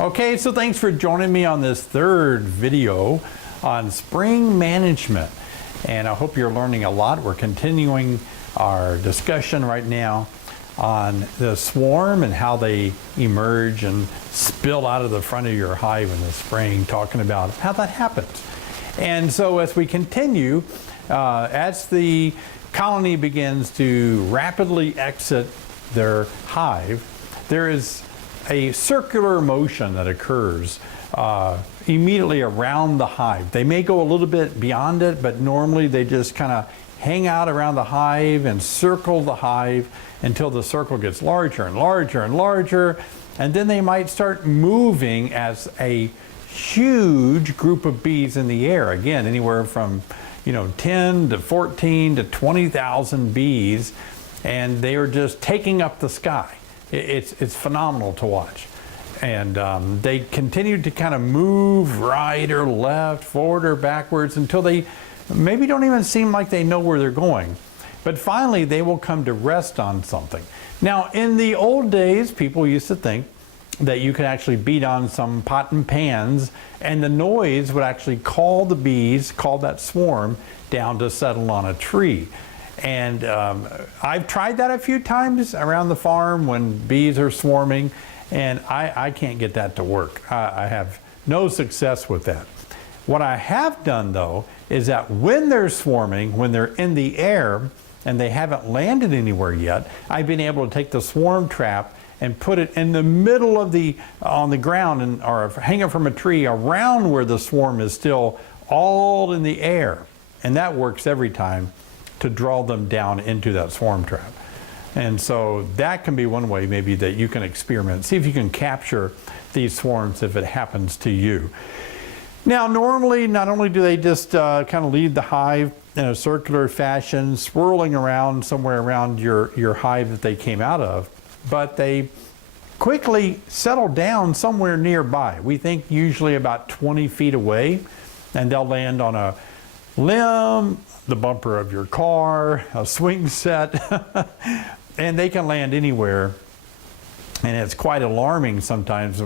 Okay, so thanks for joining me on this third video on spring management. And I hope you're learning a lot. We're continuing our discussion right now on the swarm and how they emerge and spill out of the front of your hive in the spring, talking about how that happens. And so as we continue, as the colony begins to rapidly exit their hive, there is a circular motion that occurs immediately around the hive. They may go a little bit beyond it, but normally they just kind of hang out around the hive and circle the hive until the circle gets larger and larger and larger, and then they might start moving as a huge group of bees in the air. Again, anywhere from 10 to 14 to 20,000 bees, and they are just taking up the sky. It's phenomenal to watch. And they continue to kind of move right or left, forward or backwards until they maybe don't even seem like they know where they're going. But finally, they will come to rest on something. Now, in the old days, people used to think that you could actually beat on some pot and pans, and the noise would actually call the bees, call that swarm, down to settle on a tree. And I've tried that a few times around the farm when bees are swarming, and I can't get that to work. I have no success with that. What I have done, though, is that when they're swarming, when they're in the air and they haven't landed anywhere yet, I've been able to take the swarm trap and put it in the middle of on the ground, or hanging from a tree around where the swarm is still all in the air. And that works every time to draw them down into that swarm trap. And so that can be one way maybe that you can experiment. See if you can capture these swarms if it happens to you. Now, normally, not only do they just kind of leave the hive in a circular fashion, swirling around somewhere around your hive that they came out of, but they quickly settle down somewhere nearby. We think usually about 20 feet away, and they'll land on a limb, the bumper of your car, a swing set, and they can land anywhere. And it's quite alarming sometimes.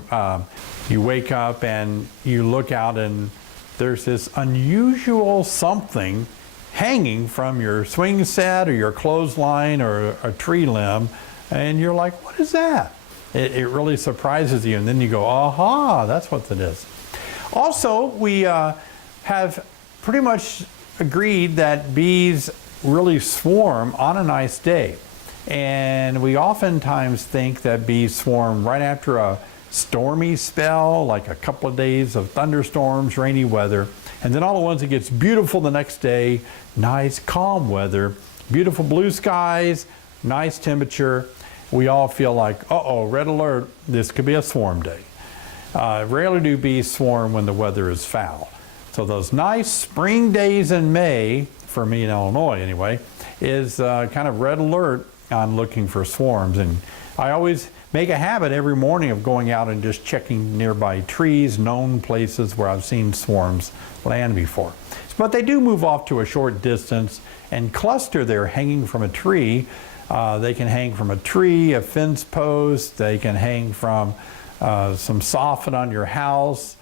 You wake up and you look out and there's this unusual something hanging from your swing set or your clothesline or a tree limb, and you're like, what is that? It really surprises you, and then you go, aha, that's what it is. Also, we have pretty much agreed that bees really swarm on a nice day. And we oftentimes think that bees swarm right after a stormy spell, like a couple of days of thunderstorms, rainy weather. And then all at once it gets beautiful the next day, nice calm weather, beautiful blue skies, nice temperature. We all feel like, uh-oh, red alert, this could be a swarm day. Rarely do bees swarm when the weather is foul. So those nice spring days in May, for me in Illinois anyway, is kind of red alert on looking for swarms. And I always make a habit every morning of going out and just checking nearby trees, known places where I've seen swarms land before. But they do move off to a short distance and cluster there hanging from a tree. They can hang from a tree, a fence post, they can hang from some soffit on your house,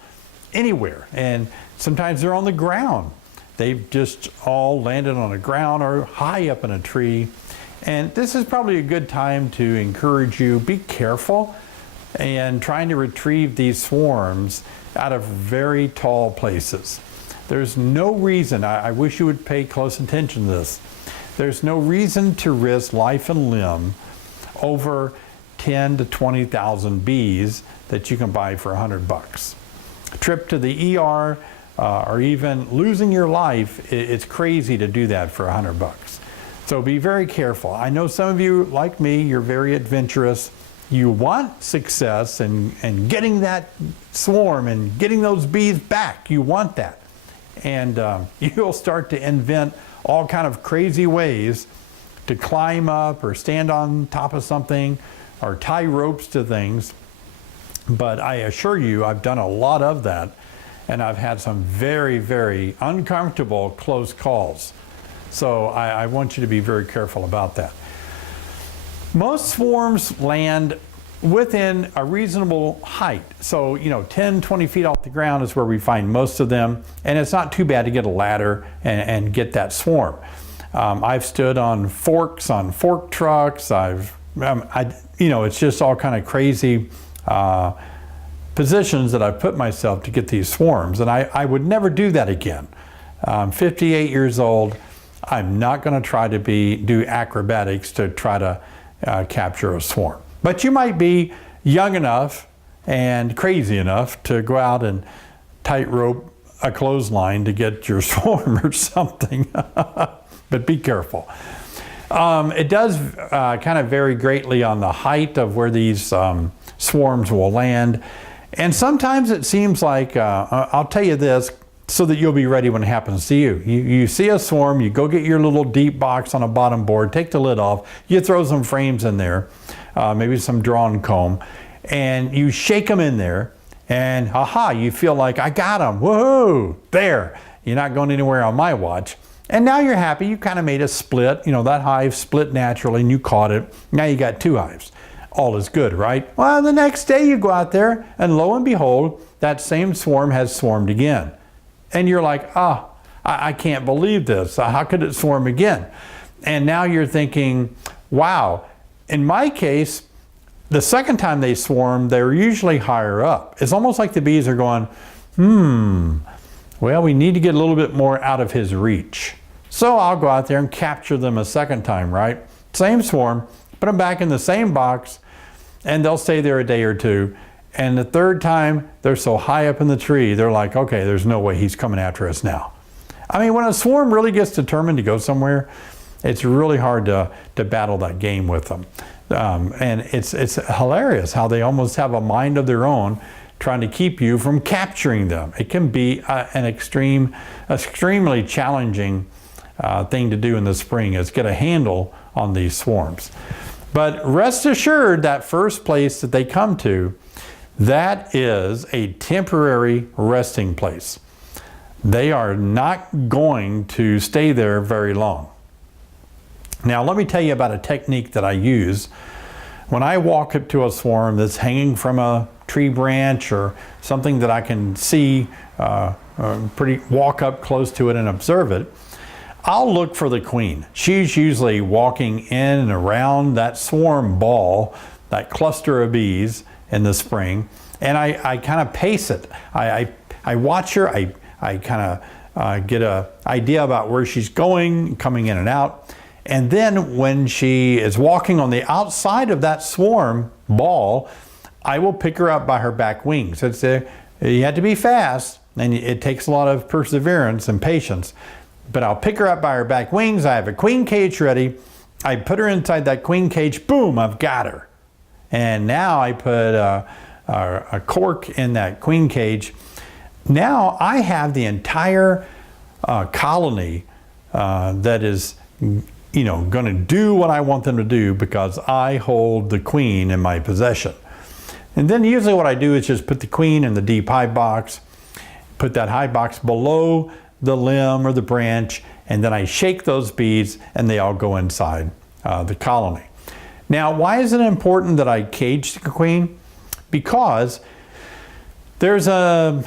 anywhere. And sometimes they're on the ground. They've just all landed on the ground or high up in a tree. And this is probably a good time to encourage you, be careful and trying to retrieve these swarms out of very tall places. There's no reason, I wish you would pay close attention to this. There's no reason to risk life and limb over 10 to 20,000 bees that you can buy for $100. A trip to the ER or even losing your life, it's crazy to do that for $100. So be very careful. I know some of you, like me, you're very adventurous. You want success and getting that swarm and getting those bees back. You want that. And you'll start to invent all kind of crazy ways to climb up or stand on top of something or tie ropes to things. But I assure you, I've done a lot of that, and I've had some very, very uncomfortable close calls. So I want you to be very careful about that. Most swarms land within a reasonable height. So, 10, 20 feet off the ground is where we find most of them. And it's not too bad to get a ladder and get that swarm. I've stood on forks on fork trucks. It's just all kind of crazy positions that I've put myself to get these swarms. And I would never do that again. I'm 58 years old. I'm not going to try to do acrobatics to try to capture a swarm. But you might be young enough and crazy enough to go out and tightrope a clothesline to get your swarm or something. But be careful. It does kind of vary greatly on the height of where these swarms will land. And sometimes it seems like, I'll tell you this, so that you'll be ready when it happens to you. You see a swarm, you go get your little deep box on a bottom board, take the lid off, you throw some frames in there, maybe some drawn comb, and you shake them in there, and aha, you feel like, I got them, woohoo, there. You're not going anywhere on my watch. And now you're happy, you kind of made a split, that hive split naturally and you caught it. Now you got 2 hives. All is good, right? Well, the next day you go out there and lo and behold, that same swarm has swarmed again. And you're like, I can't believe this. How could it swarm again? And now you're thinking, wow, in my case, the second time they swarm, they're usually higher up. It's almost like the bees are going, well, we need to get a little bit more out of his reach. So I'll go out there and capture them a second time, right? Same swarm, put them back in the same box, and they'll stay there a day or two. And the third time, they're so high up in the tree, they're like, okay, there's no way he's coming after us now. I mean, when a swarm really gets determined to go somewhere, it's really hard to battle that game with them. And it's hilarious how they almost have a mind of their own trying to keep you from capturing them. It can be an extremely challenging thing to do in the spring, is get a handle on these swarms. But rest assured, that first place that they come to, that is a temporary resting place. They are not going to stay there very long. Now, let me tell you about a technique that I use. When I walk up to a swarm that's hanging from a tree branch or something that I can see, walk up close to it and observe it, I'll look for the queen. She's usually walking in and around that swarm ball, that cluster of bees in the spring, and I kind of pace it. I watch her, I kind of get an idea about where she's going, coming in and out, and then when she is walking on the outside of that swarm ball, I will pick her up by her back wings. You have to be fast, and it takes a lot of perseverance and patience, but I'll pick her up by her back wings. I have a queen cage ready. I put her inside that queen cage, boom, I've got her. And now I put a cork in that queen cage. Now I have the entire colony that is, going to do what I want them to do because I hold the queen in my possession. And then usually what I do is just put the queen in the deep hive box, put that hive box below the limb or the branch, and then I shake those bees and they all go inside the colony. Now, why is it important that I cage the queen? Because there's a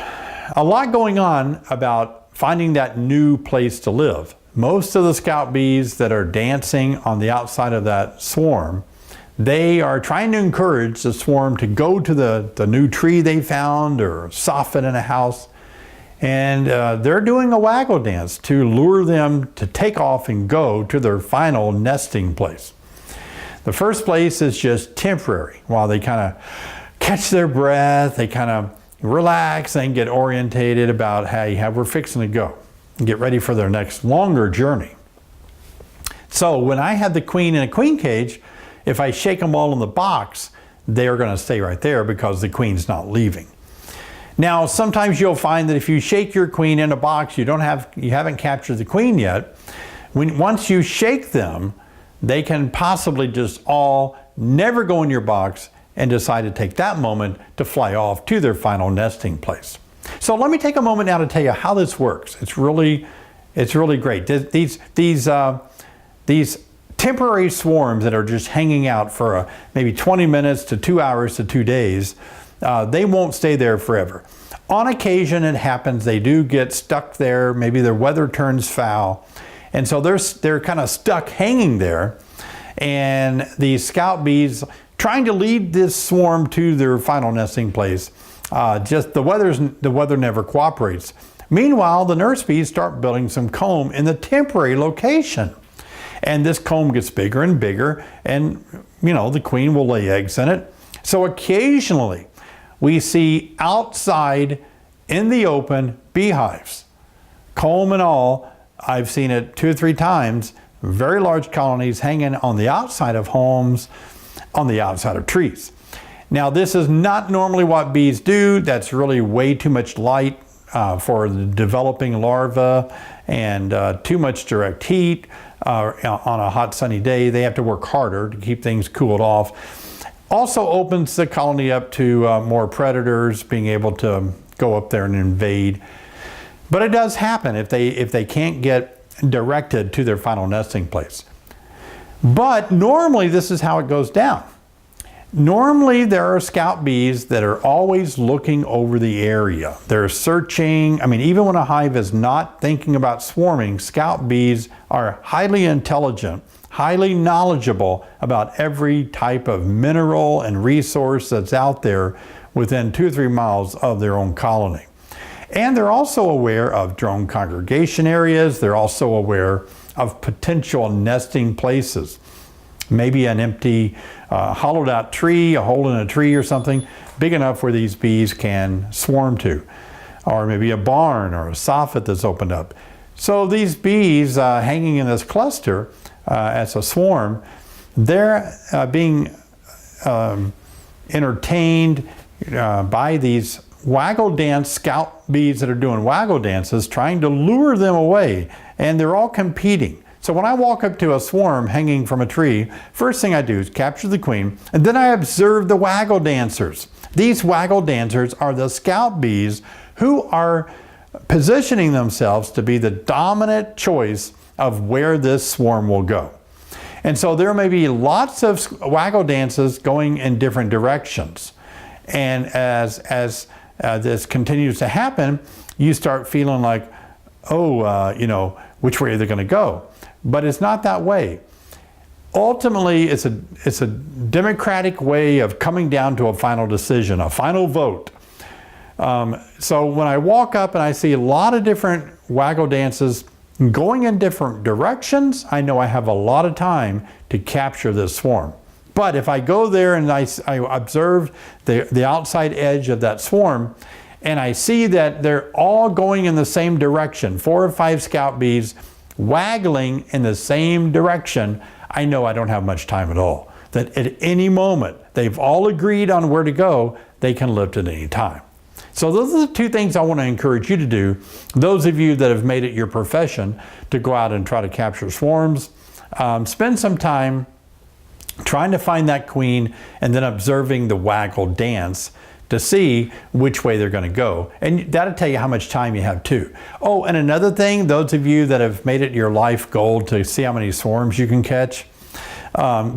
lot going on about finding that new place to live. Most of the scout bees that are dancing on the outside of that swarm, they are trying to encourage the swarm to go to the new tree they found or soffit in a house. And they're doing a waggle dance to lure them to take off and go to their final nesting place. The first place is just temporary while they kind of catch their breath, they kind of relax and get orientated about, hey, we're fixing to go and get ready for their next longer journey. So when I have the queen in a queen cage, if I shake them all in the box, they're going to stay right there because the queen's not leaving. Now, sometimes you'll find that if you shake your queen in a box, you haven't captured the queen yet. Once you shake them, they can possibly just all never go in your box and decide to take that moment to fly off to their final nesting place. So let me take a moment now to tell you how this works. It's really great. These temporary swarms that are just hanging out for maybe 20 minutes to 2 hours to 2 days, they won't stay there forever. On occasion it happens, they do get stuck there, maybe their weather turns foul, and so they're kind of stuck hanging there, and the scout bees trying to lead this swarm to their final nesting place, just the weather never cooperates. Meanwhile, the nurse bees start building some comb in the temporary location. And this comb gets bigger and bigger, and the queen will lay eggs in it. So occasionally we see outside in the open beehives, comb and all. I've seen it 2 or 3 times, very large colonies hanging on the outside of homes, on the outside of trees. Now this is not normally what bees do. That's really way too much light for the developing larvae, and too much direct heat on a hot sunny day. They have to work harder to keep things cooled off. Also opens the colony up to more predators being able to go up there and invade. But it does happen if they can't get directed to their final nesting place. But normally this is how it goes down. Normally there are scout bees that are always looking over the area. They're searching. I mean, even when a hive is not thinking about swarming, scout bees are highly intelligent, highly knowledgeable about every type of mineral and resource that's out there within 2 or 3 miles of their own colony. And they're also aware of drone congregation areas. They're also aware of potential nesting places. Maybe an empty, hollowed out tree, a hole in a tree or something, big enough where these bees can swarm to. Or maybe a barn or a soffit that's opened up. So these bees hanging in this cluster as a swarm, they're being entertained by these waggle dance scout bees that are doing waggle dances, trying to lure them away, and they're all competing. So when I walk up to a swarm hanging from a tree, first thing I do is capture the queen, and then I observe the waggle dancers. These waggle dancers are the scout bees who are positioning themselves to be the dominant choice of where this swarm will go. And so there may be lots of waggle dances going in different directions. And as this continues to happen, you start feeling like, which way are they going to go? But it's not that way. Ultimately, it's a democratic way of coming down to a final decision, a final vote. So when I walk up and I see a lot of different waggle dances going in different directions, I know I have a lot of time to capture this swarm. But if I go there and I observe the outside edge of that swarm, and I see that they're all going in the same direction, 4 or 5 scout bees waggling in the same direction, I know I don't have much time at all. That at any moment, they've all agreed on where to go, they can lift at any time. So those are the 2 things I want to encourage you to do. Those of you that have made it your profession to go out and try to capture swarms, spend some time trying to find that queen and then observing the waggle dance to see which way they're going to go. And that'll tell you how much time you have too. Oh, and another thing, those of you that have made it your life goal to see how many swarms you can catch,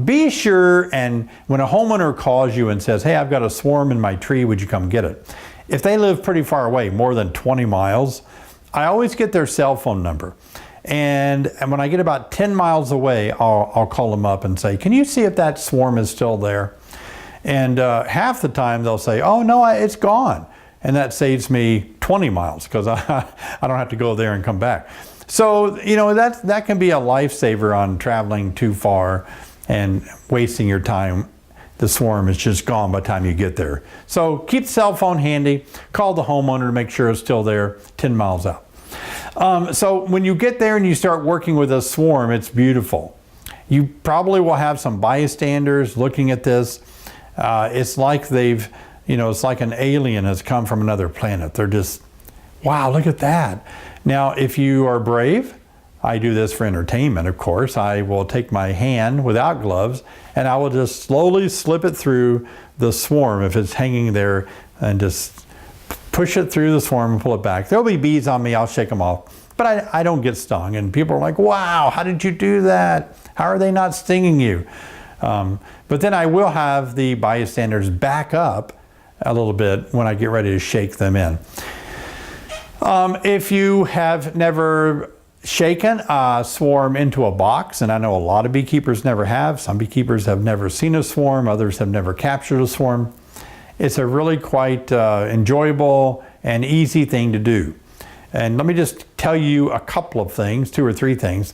be sure, and when a homeowner calls you and says, hey, I've got a swarm in my tree, would you come get it? If they live pretty far away, more than 20 miles, I always get their cell phone number. And when I get about 10 miles away, I'll call them up and say, can you see if that swarm is still there? And half the time they'll say, oh no, it's gone. And that saves me 20 miles because I don't have to go there and come back. So, that can be a lifesaver on traveling too far and wasting your time. The swarm is just gone by the time you get there. So keep the cell phone handy, call the homeowner to make sure it's still there 10 miles out. So when you get there and you start working with a swarm, it's beautiful. You probably will have some bystanders looking at this. It's like it's like an alien has come from another planet. They're just, wow, look at that. Now, if you are brave, I do this for entertainment, of course. I will take my hand without gloves and I will just slowly slip it through the swarm if it's hanging there and just push it through the swarm and pull it back. There'll be bees on me, I'll shake them off. But I don't get stung, and people are like, wow, how did you do that? How are they not stinging you? But then I will have the bystanders back up a little bit when I get ready to shake them in. If you have never shaken a swarm into a box, and I know a lot of beekeepers never have, some beekeepers have never seen a swarm, others have never captured a swarm, it's a really quite enjoyable and easy thing to do. And let me just tell you a couple of things, 2 or 3 things.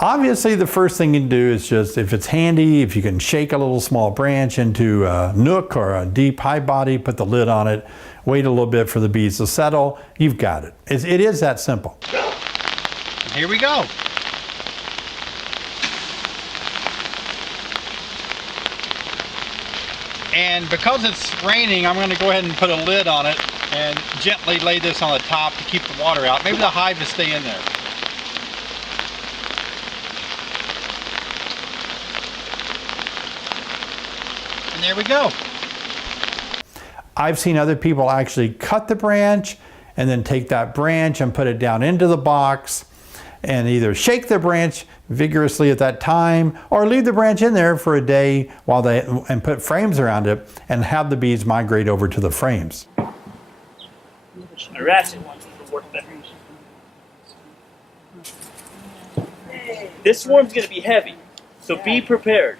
Obviously, the first thing you can do is just, if it's handy, if you can shake a little small branch into a nook or a deep hive body, put the lid on it, wait a little bit for the bees to settle, you've got it. It is that simple. Here we go. And because it's raining, I'm going to go ahead and put a lid on it and gently lay this on the top to keep the water out. Maybe the hive will stay in there. And there we go. I've seen other people actually cut the branch and then take that branch and put it down into the box and either shake the branch vigorously at that time or leave the branch in there for a day while and put frames around it and have the bees migrate over to the frames. My ratchet ones will work better. This swarm's going to be heavy, so be prepared.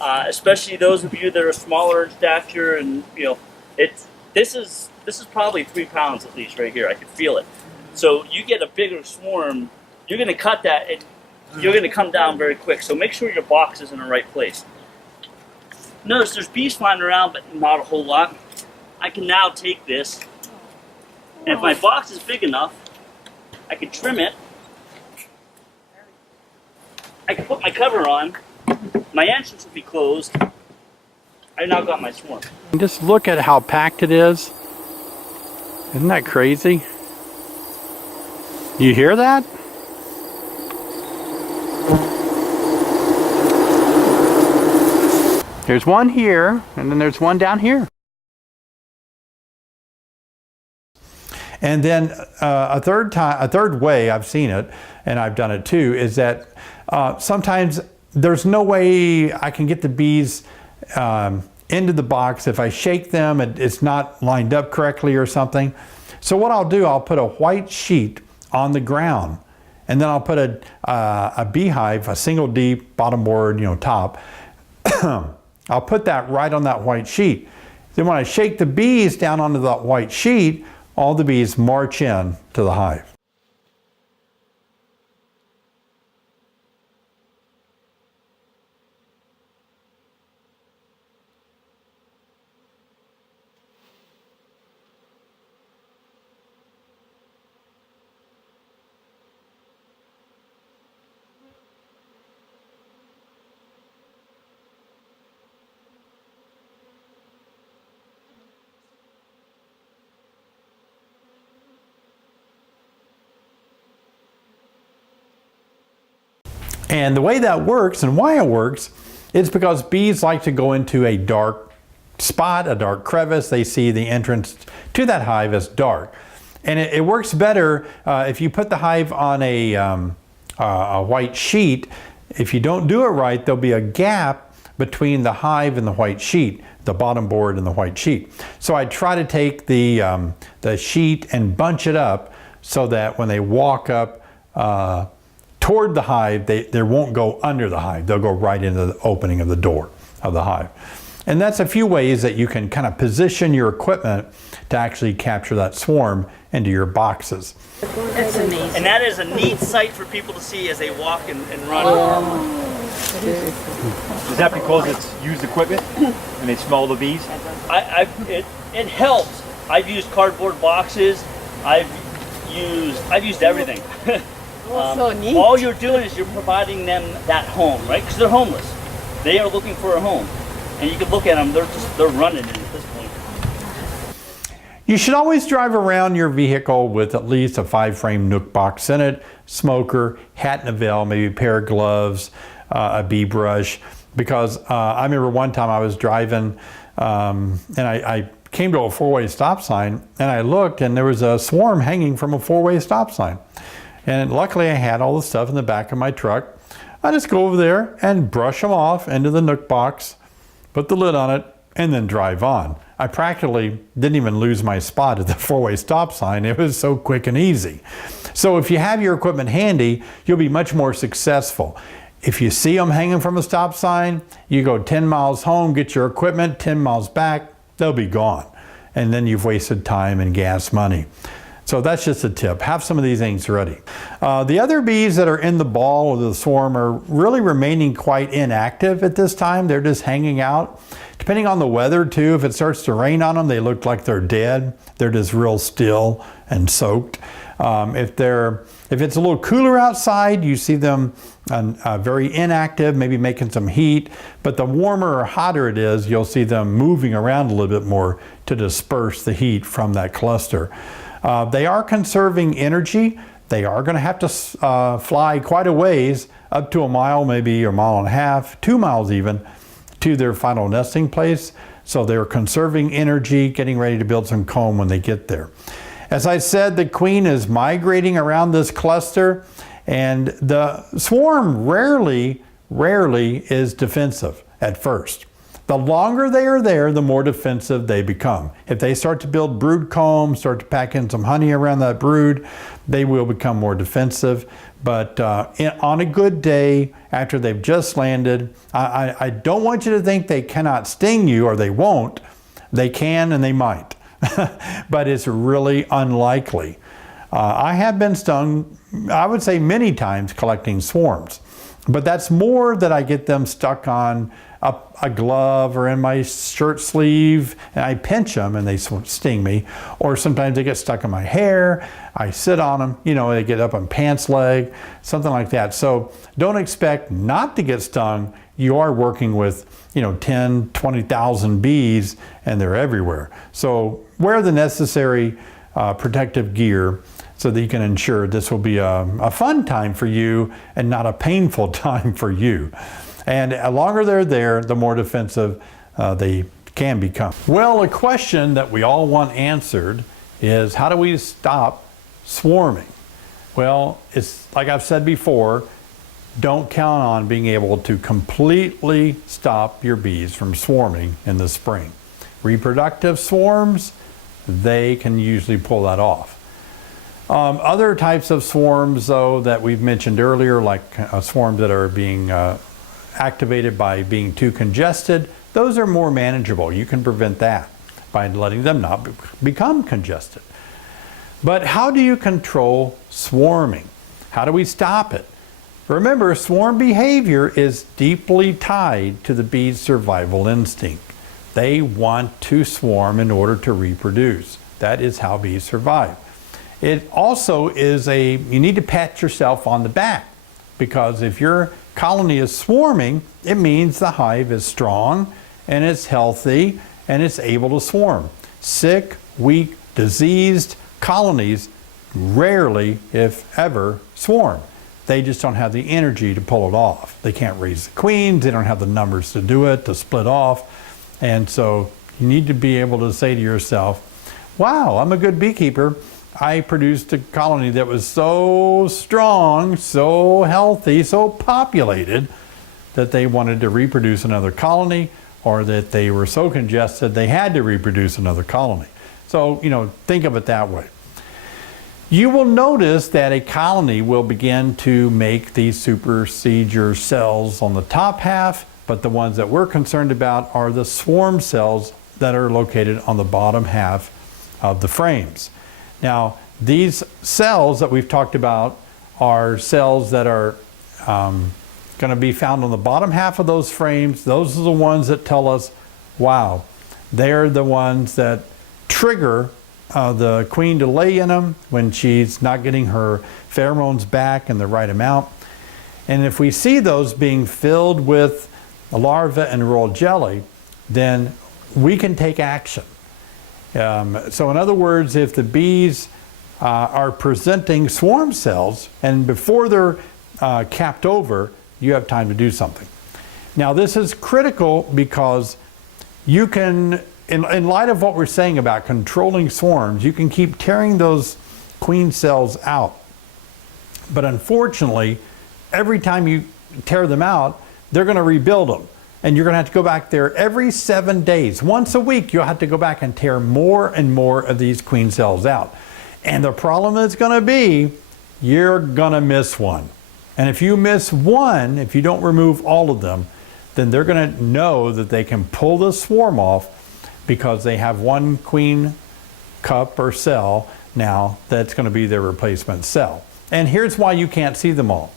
Especially those of you that are smaller in stature, and this is probably 3 pounds at least right here. I can feel it. So you get a bigger swarm, you're going to cut that, and you're going to come down very quick. So make sure your box is in the right place. Notice there's bees flying around, but not a whole lot. I can now take this, and if my box is big enough, I can trim it. I can put my cover on. My entrance will be closed. I now got my swarm. Just look at how packed it is. Isn't that crazy? You hear that? There's one here, and then there's one down here. And then a third way I've seen it, and I've done it too, is that sometimes there's no way I can get the bees into the box. If I shake them, it's not lined up correctly or something. So what I'll do, I'll put a white sheet on the ground, and then I'll put a beehive, a single deep bottom board, top. I'll put that right on that white sheet. Then when I shake the bees down onto that white sheet, all the bees march in to the hive. And the way that works and why it works is because bees like to go into a dark spot, a dark crevice. They see the entrance to that hive as dark. And it works better if you put the hive on a white sheet. If you don't do it right, there'll be a gap between the hive and the white sheet, the bottom board and the white sheet. So I try to take the sheet and bunch it up so that when they walk up toward the hive, they won't go under the hive. They'll go right into the opening of the door of the hive. And that's a few ways that you can kind of position your equipment to actually capture that swarm into your boxes. That's amazing. And that is a neat sight for people to see as they walk and run. Is that because it's used equipment and they smell the bees? It helps. I've used cardboard boxes. I've used everything. So neat. All you're doing is you're providing them that home, right? Because they're homeless. They are looking for a home. And you can look at them, they're running at this point. You should always drive around your vehicle with at least a 5-frame Nook box in it, smoker, hat and a veil, maybe a pair of gloves, a bee brush. Because I remember one time I was driving and I came to a 4-way stop sign and I looked and there was a swarm hanging from a 4-way stop sign. And luckily I had all the stuff in the back of my truck. I just go over there and brush them off into the Nook box, put the lid on it, and then drive on. I practically didn't even lose my spot at the four-way stop sign. It was so quick and easy. So if you have your equipment handy, you'll be much more successful. If you see them hanging from a stop sign, you go 10 miles home, get your equipment, 10 miles back, they'll be gone. And then you've wasted time and gas money. So that's just a tip. Have some of these things ready. The other bees that are in the ball of the swarm are really remaining quite inactive at this time. They're just hanging out. Depending on the weather too, if it starts to rain on them, they look like they're dead. They're just real still and soaked. If it's a little cooler outside, you see them very inactive, maybe making some heat. But the warmer or hotter it is, you'll see them moving around a little bit more to disperse the heat from that cluster. They are conserving energy. They are going to have to fly quite a ways, up to a mile, maybe a mile and a half, 2 miles even, to their final nesting place. So they're conserving energy, getting ready to build some comb when they get there. As I said, the queen is migrating around this cluster, and the swarm rarely is defensive at first. The longer they are there, the more defensive they become. If they start to build brood comb, start to pack in some honey around that brood, they will become more defensive. But on a good day, after they've just landed, I don't want you to think they cannot sting you, or they won't. They can and they might, but it's really unlikely. I have been stung, I would say many times, collecting swarms. But that's more that I get them stuck on a glove or in my shirt sleeve, and I pinch them and they sting me. Or sometimes they get stuck in my hair. I sit on them, they get up on pants leg, something like that. So don't expect not to get stung. You are working with 10, 20,000 bees, and they're everywhere. So wear the necessary protective gear so that you can ensure this will be a fun time for you and not a painful time for you. And the longer they're there, the more defensive they can become. Well, a question that we all want answered is, how do we stop swarming? Well, it's like I've said before, don't count on being able to completely stop your bees from swarming in the spring. Reproductive swarms, they can usually pull that off. Other types of swarms, though, that we've mentioned earlier, like swarms that are being activated by being too congested, those are more manageable. You can prevent that by letting them not become congested. But how do you control swarming? How do we stop it? Remember, swarm behavior is deeply tied to the bee's survival instinct. They want to swarm in order to reproduce. That is how bees survive. It also is you need to pat yourself on the back, because if your colony is swarming, it means the hive is strong and it's healthy and it's able to swarm. Sick, weak, diseased colonies rarely, if ever, swarm. They just don't have the energy to pull it off. They can't raise the queens, they don't have the numbers to do it, to split off. And so you need to be able to say to yourself, wow, I'm a good beekeeper. I produced a colony that was so strong, so healthy, so populated that they wanted to reproduce another colony, or that they were so congested they had to reproduce another colony. So, think of it that way. You will notice that a colony will begin to make these supersedure cells on the top half, but the ones that we're concerned about are the swarm cells that are located on the bottom half of the frames. Now, these cells that we've talked about are cells that are going to be found on the bottom half of those frames. Those are the ones that tell us, wow, they're the ones that trigger the queen to lay in them when she's not getting her pheromones back in the right amount. And if we see those being filled with a larva and royal jelly, then we can take action. So in other words, if the bees are presenting swarm cells, and before they're capped over, you have time to do something. Now this is critical because you can, in light of what we're saying about controlling swarms, you can keep tearing those queen cells out. But unfortunately, every time you tear them out, they're going to rebuild them. And you're going to have to go back there every 7 days. Once a week, you'll have to go back and tear more and more of these queen cells out. And the problem is going to be, you're going to miss one. And if you miss one, if you don't remove all of them, then they're going to know that they can pull the swarm off because they have one queen cup or cell now that's going to be their replacement cell. And here's why you can't see them all.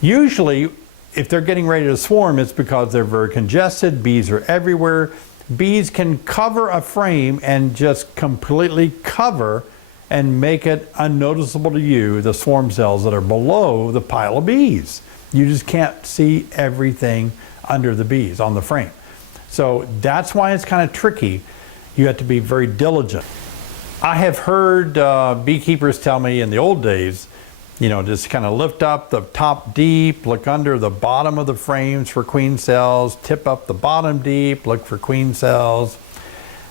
Usually, if they're getting ready to swarm, it's because they're very congested, bees are everywhere. Bees can cover a frame and just completely cover and make it unnoticeable to you, the swarm cells that are below the pile of bees. You just can't see everything under the bees on the frame. So that's why it's kind of tricky. You have to be very diligent. I have heard beekeepers tell me in the old days, you know, just kind of lift up the top deep, look under the bottom of the frames for queen cells, tip up the bottom deep, look for queen cells.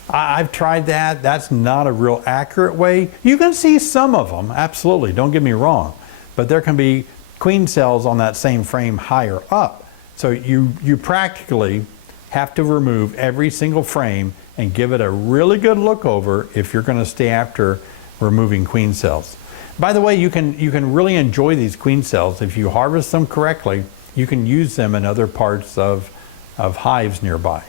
I've tried that. That's not a real accurate way. You can see some of them, absolutely, don't get me wrong, but there can be queen cells on that same frame higher up. So you practically have to remove every single frame and give it a really good look over if you're going to stay after removing queen cells. By the way, you can really enjoy these queen cells. If you harvest them correctly, you can use them in other parts of hives nearby.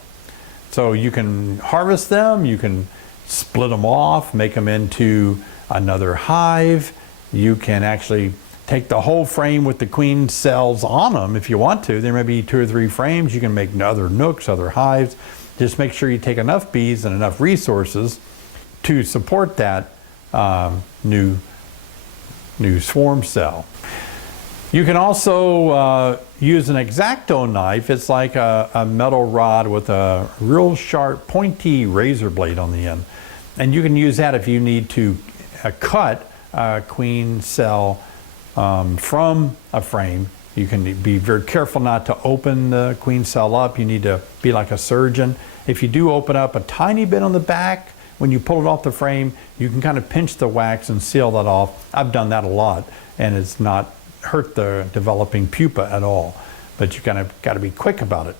So you can harvest them, you can split them off, make them into another hive. You can actually take the whole frame with the queen cells on them if you want to. There may be 2 or 3 frames. You can make other nooks, other hives. Just make sure you take enough bees and enough resources to support that new swarm cell. You can also use an X-Acto knife. It's like a metal rod with a real sharp pointy razor blade on the end. And you can use that if you need to cut a queen cell from a frame. You can be very careful not to open the queen cell up. You need to be like a surgeon. If you do open up a tiny bit on the back, when you pull it off the frame, you can kind of pinch the wax and seal that off. I've done that a lot, and it's not hurt the developing pupa at all. But you kind of got to be quick about it.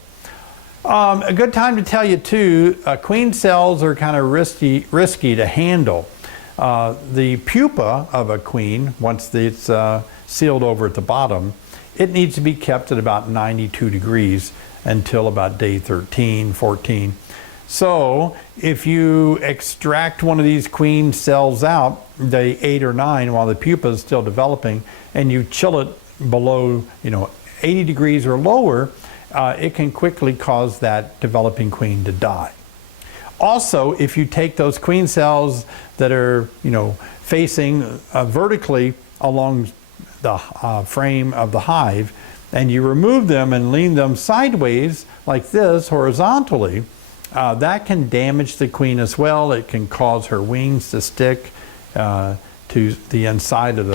A good time to tell you too, queen cells are kind of risky to handle. The pupa of a queen, once it's sealed over at the bottom, it needs to be kept at about 92 degrees until about day 13, 14. So if you extract one of these queen cells out day 8 or 9 while the pupa is still developing, and you chill it below 80 degrees or lower, it can quickly cause that developing queen to die. Also, if you take those queen cells that are facing vertically along the frame of the hive, and you remove them and lean them sideways like this horizontally, that can damage the queen as well. It can cause her wings to stick to the inside of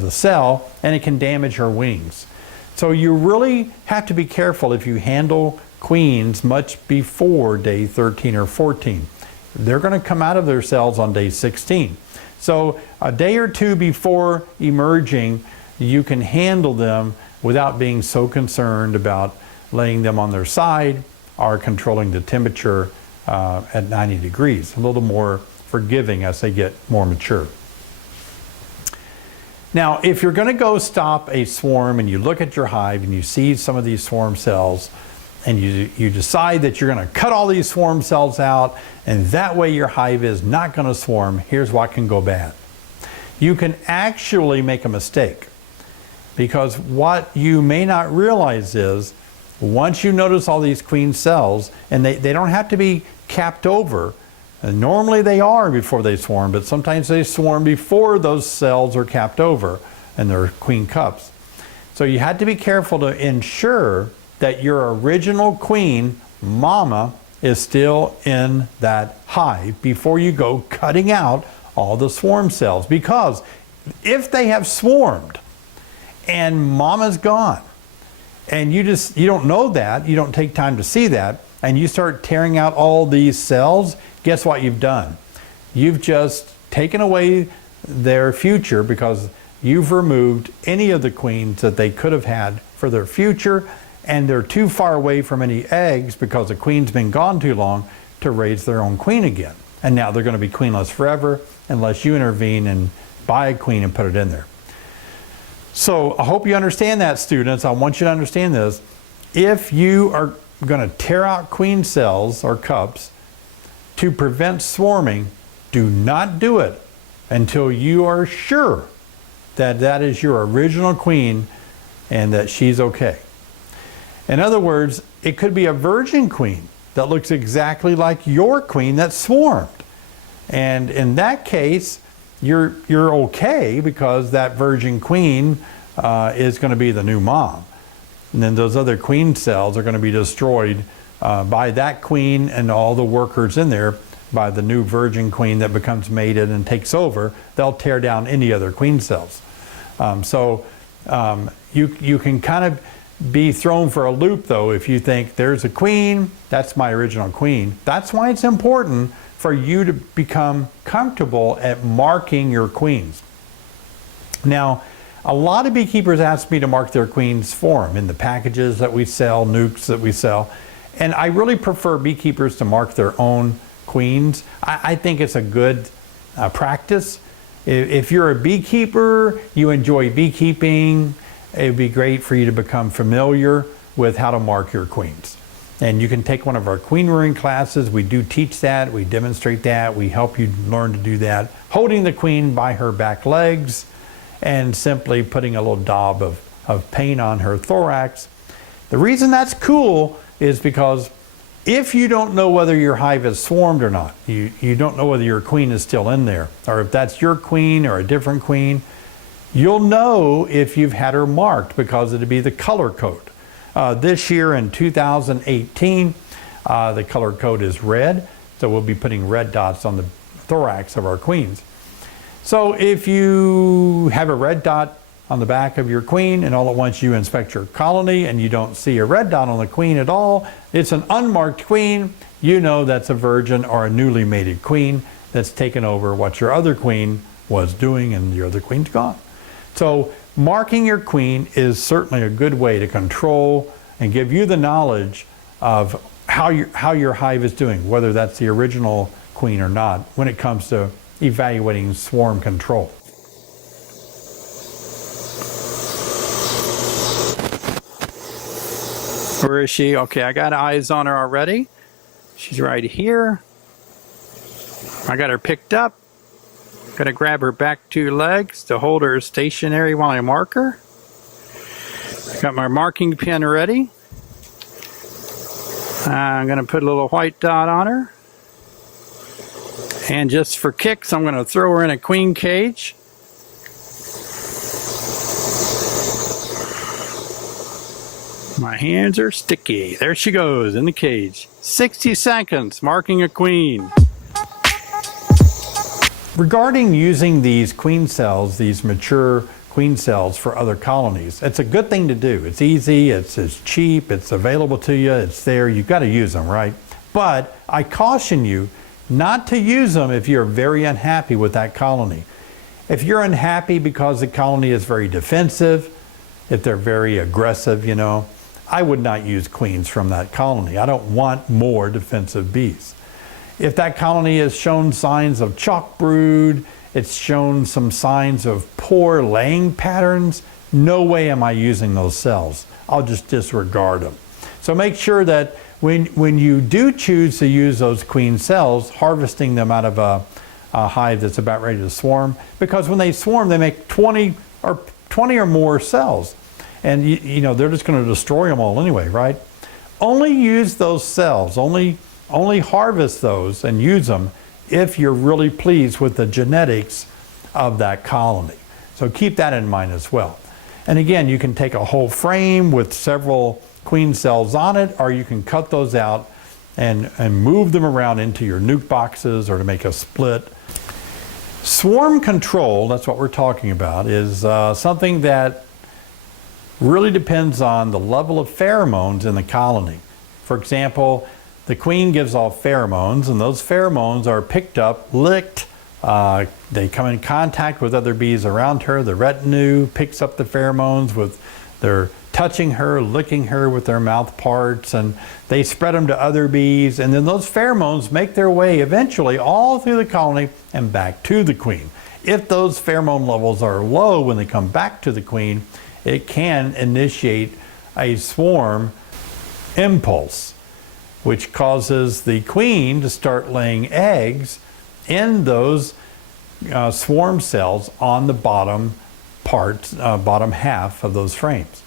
the cell, and it can damage her wings. So you really have to be careful if you handle queens much before day 13 or 14. They're going to come out of their cells on day 16. So a day or two before emerging, you can handle them without being so concerned about laying them on their side or controlling the temperature at 90 degrees. A little more forgiving as they get more mature. Now, if you're going to go stop a swarm and you look at your hive and you see some of these swarm cells, and you decide that you're going to cut all these swarm cells out, and that way your hive is not going to swarm, here's what can go bad. You can actually make a mistake, because what you may not realize is once you notice all these queen cells, and they don't have to be capped over, and normally they are before they swarm, but sometimes they swarm before those cells are capped over and they're queen cups. So you had to be careful to ensure that your original queen mama is still in that hive before you go cutting out all the swarm cells. Because if they have swarmed and mama's gone, and you don't know that, you don't take time to see that, and you start tearing out all these cells, guess what you've done? You've just taken away their future, because you've removed any of the queens that they could have had for their future, and they're too far away from any eggs because the queen's been gone too long to raise their own queen again. And now they're going to be queenless forever unless you intervene and buy a queen and put it in there. So I hope you understand that, students. I want you to understand this. If you are going to tear out queen cells or cups to prevent swarming, do not do it until you are sure that that is your original queen and that she's okay. In other words, it could be a virgin queen that looks exactly like your queen that swarmed. And in that case, you're okay because that virgin queen is going to be the new mom. And then those other queen cells are going to be destroyed by that queen and all the workers in there by the new virgin queen that becomes mated and takes over. They'll tear down any other queen cells. You can kind of be thrown for a loop though if you think there's a queen, that's my original queen. That's why it's important for you to become comfortable at marking your queens. Now, a lot of beekeepers ask me to mark their queens for them in the packages that we sell, nukes that we sell, and I really prefer beekeepers to mark their own queens. I think it's a good practice. If you're a beekeeper, you enjoy beekeeping, it would be great for you to become familiar with how to mark your queens. And you can take one of our queen rearing classes. We do teach that, we demonstrate that, we help you learn to do that. Holding the queen by her back legs and simply putting a little daub of paint on her thorax. The reason that's cool is because if you don't know whether your hive is swarmed or not, you don't know whether your queen is still in there, or if that's your queen or a different queen, you'll know if you've had her marked because it'll be the color code. This year in 2018, the color code is red, so we'll be putting red dots on the thorax of our queens. So if you have a red dot on the back of your queen and all at once you inspect your colony and you don't see a red dot on the queen at all, it's an unmarked queen, you know that's a virgin or a newly mated queen that's taken over what your other queen was doing and your other queen's gone. So marking your queen is certainly a good way to control and give you the knowledge of how your hive is doing, whether that's the original queen or not, when it comes to evaluating swarm control. Where is she? Okay, I got eyes on her already. She's right here. I got her picked up. Gonna grab her back two legs to hold her stationary while I mark her. I got my marking pen ready. I'm gonna put a little white dot on her. And just for kicks, I'm gonna throw her in a queen cage. My hands are sticky. There she goes in the cage. 60 seconds, marking a queen. Regarding using these queen cells, these mature queen cells for other colonies, it's a good thing to do. It's easy, it's cheap, it's available to you, it's there, you've got to use them, right? But I caution you not to use them if you're very unhappy with that colony. If you're unhappy because the colony is very defensive, if they're very aggressive, you know, I would not use queens from that colony. I don't want more defensive bees. If that colony has shown signs of chalk brood, it's shown some signs of poor laying patterns, no way am I using those cells. I'll just disregard them. So make sure that when you do choose to use those queen cells, harvesting them out of a hive that's about ready to swarm, because when they swarm, they make 20 or more cells. And you know, they're just going to destroy them all anyway, right? Only use those cells, only harvest those and use them if you're really pleased with the genetics of that colony. So keep that in mind as well. And again, you can take a whole frame with several queen cells on it, or you can cut those out and move them around into your nuke boxes or to make a split. Swarm control, that's what we're talking about, is something that really depends on the level of pheromones in the colony. For example, the queen gives off pheromones, and those pheromones are picked up, licked, they come in contact with other bees around her. The retinue picks up the pheromones with their touching her, licking her with their mouth parts, and they spread them to other bees, and then those pheromones make their way eventually all through the colony and back to the queen. If those pheromone levels are low when they come back to the queen, it can initiate a swarm impulse, which causes the queen to start laying eggs in those swarm cells on the bottom bottom half of those frames.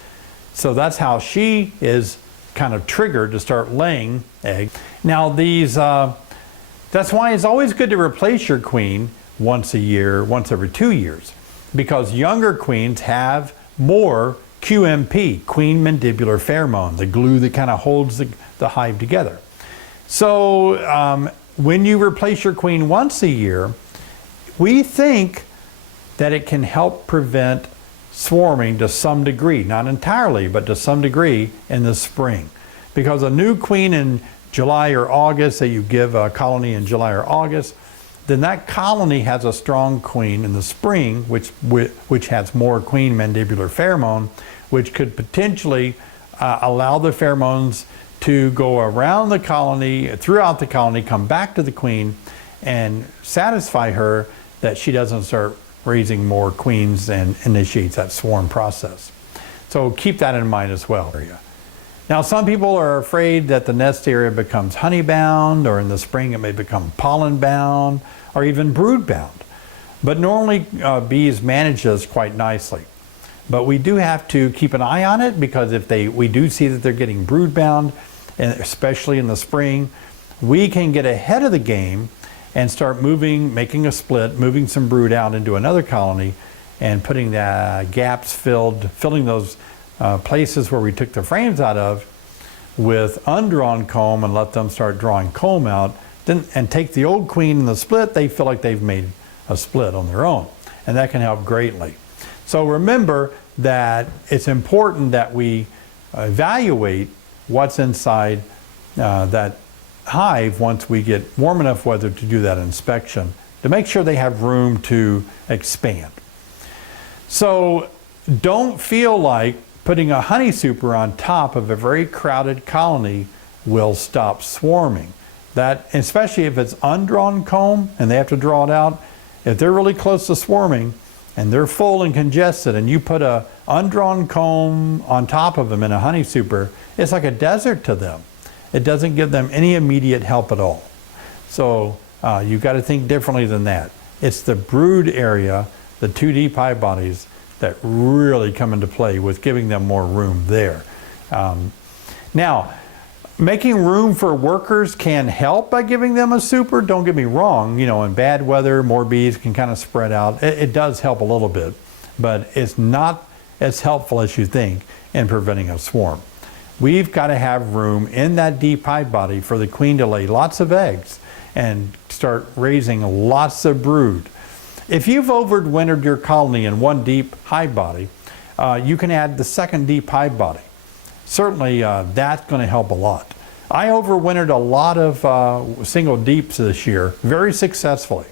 So that's how she is kind of triggered to start laying eggs. Now that's why it's always good to replace your queen once a year, once every 2 years, because younger queens have more QMP, queen mandibular pheromone, the glue that kind of holds the hive together. So when you replace your queen once a year, we think that it can help prevent swarming to some degree, not entirely, but to some degree in the spring. Because a new queen in July or August, that you give a colony in July or August, then that colony has a strong queen in the spring, which has more queen mandibular pheromone, which could potentially allow the pheromones to go around the colony, throughout the colony, come back to the queen, and satisfy her that she doesn't start raising more queens and initiates that swarm process. So keep that in mind as well. Now, some people are afraid that the nest area becomes honey bound, or in the spring it may become pollen bound, or even brood bound. But normally bees manage this quite nicely. But we do have to keep an eye on it, because if we do see that they're getting brood bound, and especially in the spring, we can get ahead of the game and start making a split, moving some brood out into another colony, and putting the gaps filling those places where we took the frames out of with undrawn comb, and let them start drawing comb out, and take the old queen in the split. They feel like they've made a split on their own, and that can help greatly. So remember that it's important that we evaluate what's inside that hive once we get warm enough weather to do that inspection, to make sure they have room to expand. So don't feel like putting a honey super on top of a very crowded colony will stop swarming. That, especially if it's undrawn comb and they have to draw it out, if they're really close to swarming and they're full and congested, and you put a undrawn comb on top of them in a honey super, it's like a desert to them. It doesn't give them any immediate help at all. So you've got to think differently than that. It's the brood area, the 2 deep hive bodies, that really come into play with giving them more room there. Now, making room for workers can help by giving them a super. Don't get me wrong, in bad weather, more bees can kind of spread out. It does help a little bit, but it's not as helpful as you think in preventing a swarm. We've got to have room in that deep hive body for the queen to lay lots of eggs and start raising lots of brood. If you've overwintered your colony in one deep hive body, you can add the second deep hive body. Certainly that's going to help a lot. I overwintered a lot of single deeps this year very successfully.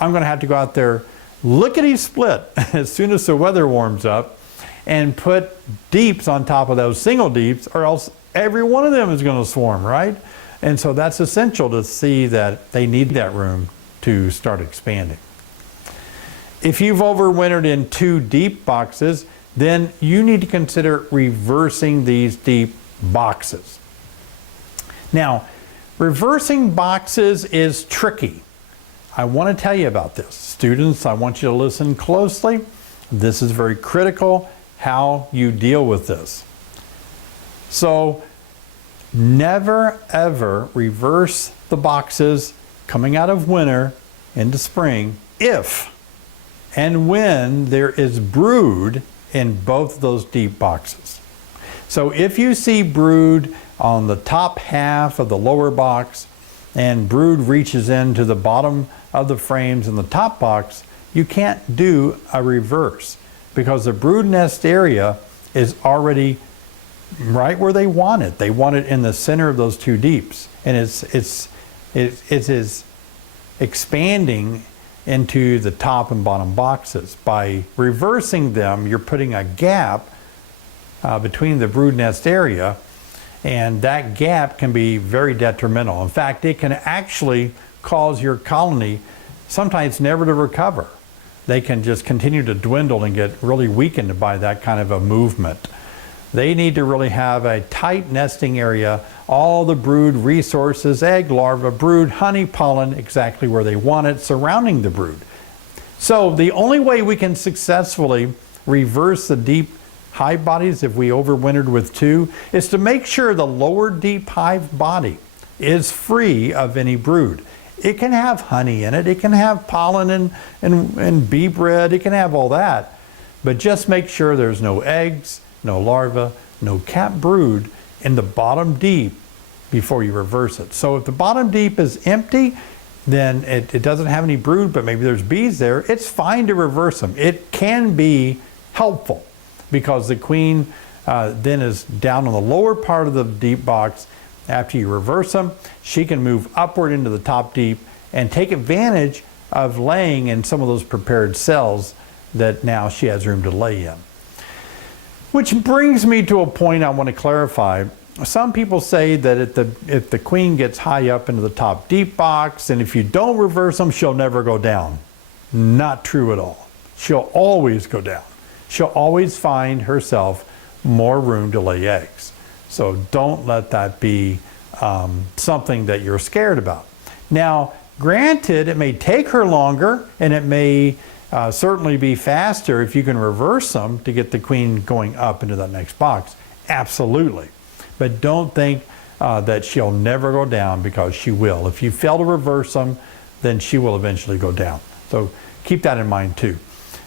I'm going to have to go out there lickety split as soon as the weather warms up and put deeps on top of those single deeps, or else every one of them is going to swarm, right? And so that's essential to see that they need that room to start expanding. If you've overwintered in 2 deep boxes, then you need to consider reversing these deep boxes. Now, reversing boxes is tricky. I want to tell you about this. Students, I want you to listen closely. This is very critical, how you deal with this. So, never ever reverse the boxes coming out of winter into spring if and when there is brood in both of those deep boxes. So if you see brood on the top half of the lower box and brood reaches into the bottom of the frames in the top box, you can't do a reverse, because the brood nest area is already right where they want it. They want it in the center of those 2 deeps, and it is expanding into the top and bottom boxes. By reversing them, you're putting a gap between the brood nest area, and that gap can be very detrimental. In fact, it can actually cause your colony sometimes never to recover. They can just continue to dwindle and get really weakened by that kind of a movement. They need to really have a tight nesting area, all the brood resources, egg, larva, brood, honey, pollen, exactly where they want it, surrounding the brood. So the only way we can successfully reverse the deep hive bodies if we overwintered with 2 is to make sure the lower deep hive body is free of any brood. It can have honey in it, it can have pollen and bee bread, it can have all that, but just make sure there's no eggs, no larvae, no capped brood in the bottom deep before you reverse it. So if the bottom deep is empty, then it doesn't have any brood, but maybe there's bees there, it's fine to reverse them. It can be helpful because the queen then is down on the lower part of the deep box. After you reverse them, she can move upward into the top deep and take advantage of laying in some of those prepared cells that now she has room to lay in. Which brings me to a point I want to clarify. Some people say that if the queen gets high up into the top deep box, and if you don't reverse them, she'll never go down. Not true at all. She'll always go down. She'll always find herself more room to lay eggs. So don't let that be something that you're scared about. Now, granted, it may take her longer, and it may certainly be faster if you can reverse them to get the queen going up into that next box. Absolutely. But don't think that she'll never go down, because she will. If you fail to reverse them, then she will eventually go down. So keep that in mind too.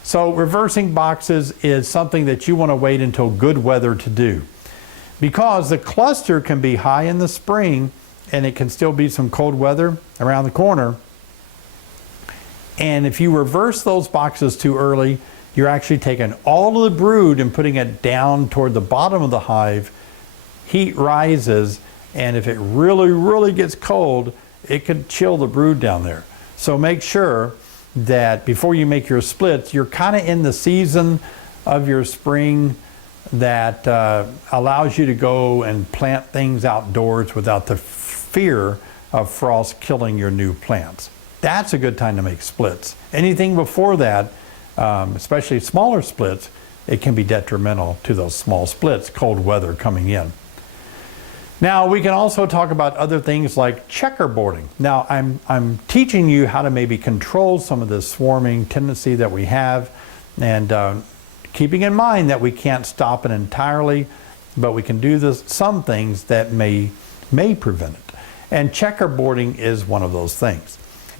So reversing boxes is something that you want to wait until good weather to do, because the cluster can be high in the spring and it can still be some cold weather around the corner. And if you reverse those boxes too early, you're actually taking all of the brood and putting it down toward the bottom of the hive. Heat rises, and if it really, really gets cold, it could chill the brood down there. So make sure that before you make your splits, you're kind of in the season of your spring that allows you to go and plant things outdoors without the fear of frost killing your new plants. That's a good time to make splits. Anything before that, especially smaller splits, it can be detrimental to those small splits, cold weather coming in. Now, we can also talk about other things like checkerboarding. Now, I'm teaching you how to maybe control some of this swarming tendency that we have, and keeping in mind that we can't stop it entirely, but we can do some things that may prevent it. And checkerboarding is one of those things.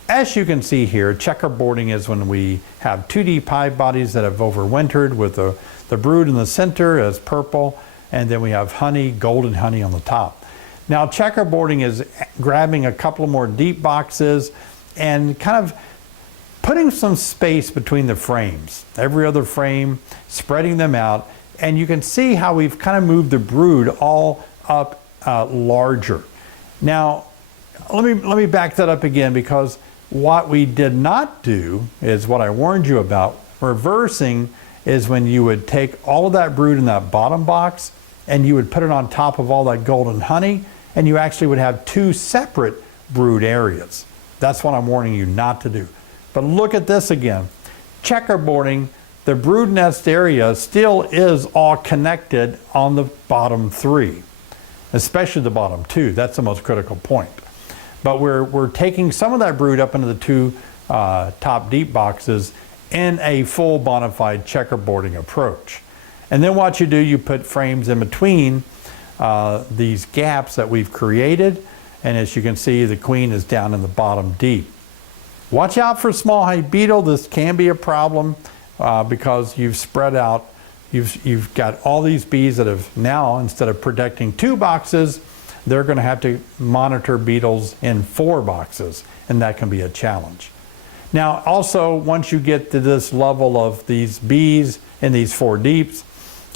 As you can see here, checkerboarding is when we have 2 deep hive bodies that have overwintered with the brood in the center as purple, and then we have honey, golden honey on the top. Now, checkerboarding is grabbing a couple more deep boxes and kind of putting some space between the frames, every other frame, spreading them out, and you can see how we've kind of moved the brood all up larger. Now, let me back that up again, because what we did not do is what I warned you about. Reversing is when you would take all of that brood in that bottom box and you would put it on top of all that golden honey, and you actually would have 2 separate brood areas. That's what I'm warning you not to do. But look at this again. Checkerboarding, the brood nest area still is all connected on the bottom 3, especially the bottom 2. That's the most critical point. But we're taking some of that brood up into the 2 top deep boxes in a full bona fide checkerboarding approach. And then what you do, you put frames in between these gaps that we've created, and as you can see, the queen is down in the bottom deep. Watch out for small hive beetle. This can be a problem because you've spread out, you've got all these bees that have now, instead of protecting 2 boxes, they're going to have to monitor beetles in 4 boxes, and that can be a challenge. Now, also, once you get to this level of these bees in these 4 deeps,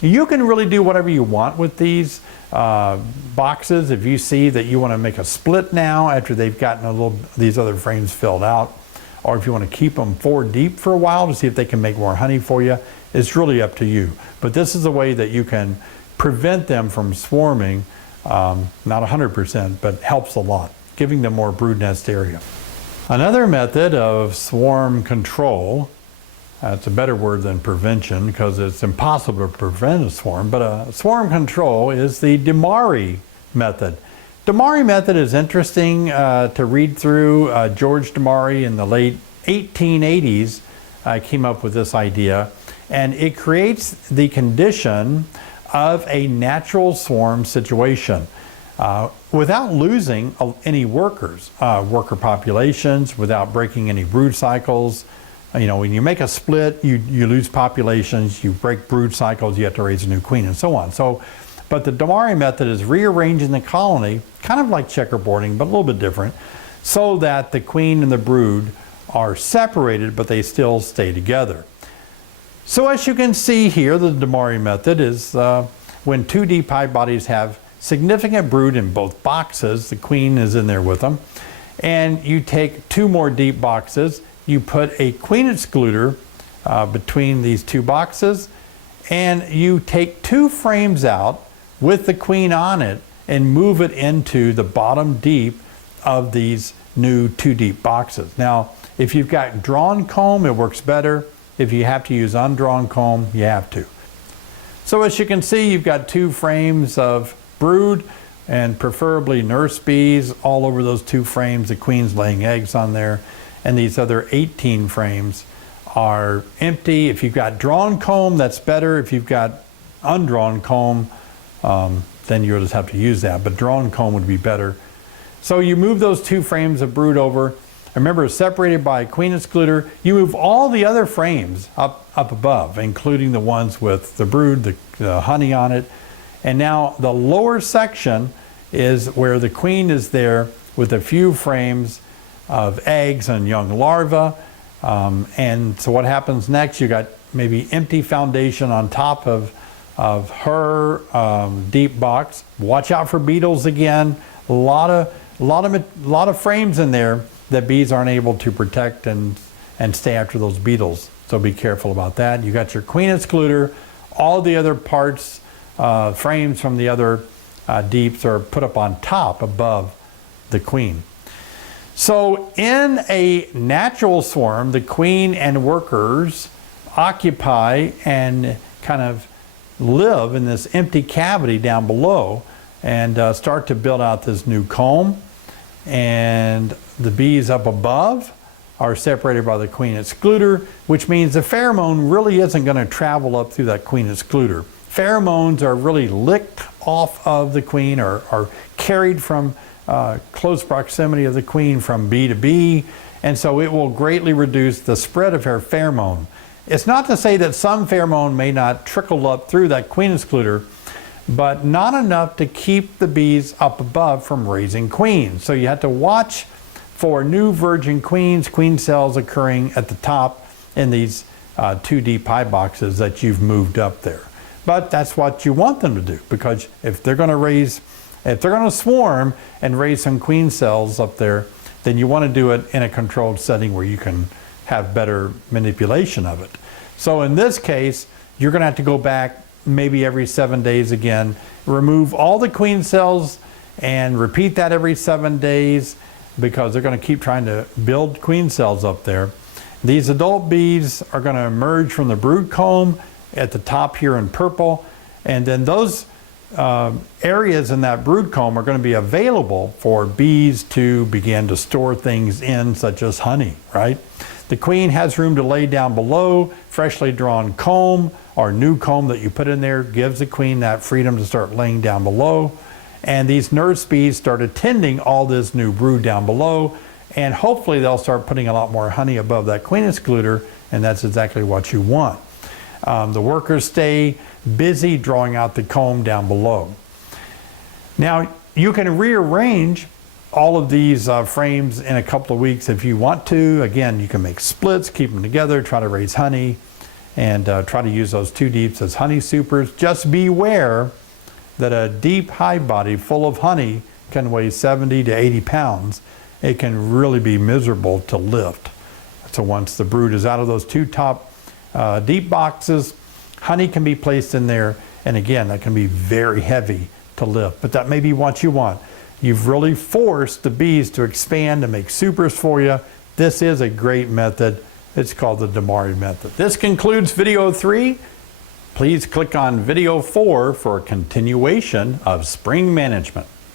you can really do whatever you want with these boxes. If you see that you want to make a split now after they've gotten these other frames filled out, or if you want to keep them 4 deep for a while to see if they can make more honey for you, it's really up to you. But this is a way that you can prevent them from swarming, not 100%, but helps a lot, giving them more brood nest area. Another method of swarm control, that's a better word than prevention because it's impossible to prevent a swarm, but a swarm control is the Damari method. Damari method is interesting to read through. George Damari in the late 1880s came up with this idea, and it creates the condition of a natural swarm situation without losing any workers, worker populations, without breaking any brood cycles. You know, when you make a split, you lose populations, you break brood cycles, you have to raise a new queen, and so on. But the Damari method is rearranging the colony, kind of like checkerboarding, but a little bit different, so that the queen and the brood are separated, but they still stay together. So as you can see here, the Damari method is when two deep hive bodies have significant brood in both boxes, the queen is in there with them, and you take two more deep boxes, you put a queen excluder between these two boxes, and you take two frames out with the queen on it and move it into the bottom deep of these new two deep boxes. Now, if you've got drawn comb, it works better. If you have to use undrawn comb, you have to. So as you can see, you've got two frames of brood and preferably nurse bees all over those two frames. The queen's laying eggs on there, and these other 18 frames are empty. If you've got drawn comb, that's better. If you've got undrawn comb, then you'll just have to use that, but drawn comb would be better. So you move those two frames of brood over. Remember, it's separated by a queen excluder. You move all the other frames up above, including the ones with the brood, the honey on it. And now the lower section is where the queen is there with a few frames of eggs and young larvae. And so what happens next, you got maybe empty foundation on top of her deep box. Watch out for beetles again. A lot of frames in there that bees aren't able to protect and stay after those beetles. So be careful about that. You got your queen excluder. All the other parts, frames from the other deeps are put up on top above the queen. So in a natural swarm, the queen and workers occupy and kind of live in this empty cavity down below and start to build out this new comb. And the bees up above are separated by the queen excluder, which means the pheromone really isn't going to travel up through that queen excluder. Pheromones are really licked off of the queen or are carried from close proximity of the queen from bee to bee, and so it will greatly reduce the spread of her pheromone. It's not to say that some pheromone may not trickle up through that queen excluder, but not enough to keep the bees up above from raising queens. So you have to watch for new virgin queens, queen cells occurring at the top in these two deep hive boxes that you've moved up there. But that's what you want them to do, because if they're going to swarm and raise some queen cells up there, then you want to do it in a controlled setting where you can have better manipulation of it. So in this case, you're going to have to go back maybe every 7 days again, remove all the queen cells and repeat that every 7 days, because they're going to keep trying to build queen cells up there. These adult bees are going to emerge from the brood comb at the top here in purple, and then those areas in that brood comb are going to be available for bees to begin to store things in, such as honey, right? The queen has room to lay down below. Freshly drawn comb or new comb that you put in there gives the queen that freedom to start laying down below. And these nurse bees start attending all this new brood down below, and hopefully they'll start putting a lot more honey above that queen excluder, and that's exactly what you want. The workers stay busy drawing out the comb down below. Now, you can rearrange all of these frames in a couple of weeks if you want to. Again, you can make splits, keep them together, try to raise honey, and try to use those two deeps as honey supers. Just beware that a deep hive body full of honey can weigh 70 to 80 pounds. It can really be miserable to lift. So once the brood is out of those two top deep boxes, honey can be placed in there, And again, that can be very heavy to lift, but that may be what you want. You've really forced the bees to expand and make supers for you. This is a great method. It's called the Damari method. This concludes video 3. Please click on video 4 for a continuation of spring management.